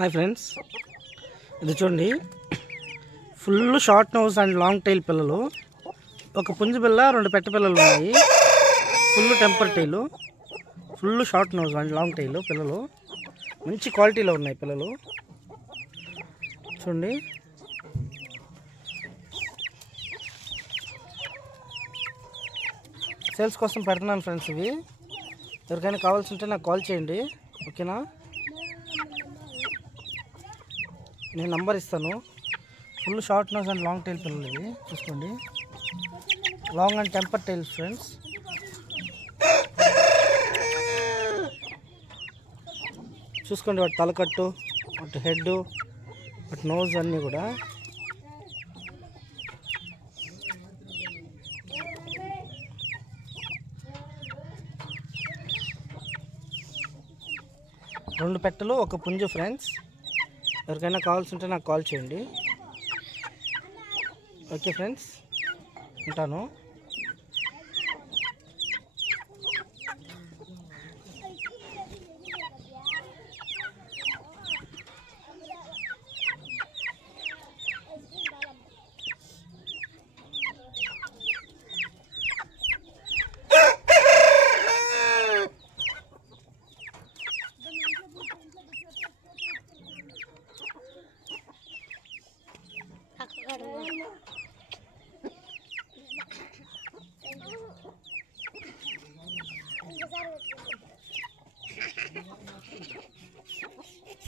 Hi friends, ఇది చూడండి. Full short nose and long tail పిల్లలు. ఒక పుంజు పిల్ల, రెండు పెట్ట పిల్లలు ఉన్నాయి. Full temper tail, full short nose and long tail పిల్లలు. మంచి క్వాలిటీలో ఉన్నాయి పిల్లలు. చూడండి, సేల్స్ కోసం పెడుతున్నాను ఫ్రెండ్స్. ఇవి ఎవరికైనా కావాల్సి ఉంటే నాకు కాల్ చేయండి, ఓకేనా? నేను నంబర్ ఇస్తాను. Full short nose and long tail పిల్లలు ఇవి. చూసుకోండి, long and temper tails friends. చూసుకోండి, వాటి తలకట్టు, వాటి హెడ్, వాటి నోజ్ అన్నీ కూడా. రెండు పెట్టలు, ఒక పుంజు ఫ్రెండ్స్. ఎవరికైనా కావాల్సి ఉంటే నాకు కాల్ చేయండి, ఓకే ఫ్రెండ్స్? ఉంటాను.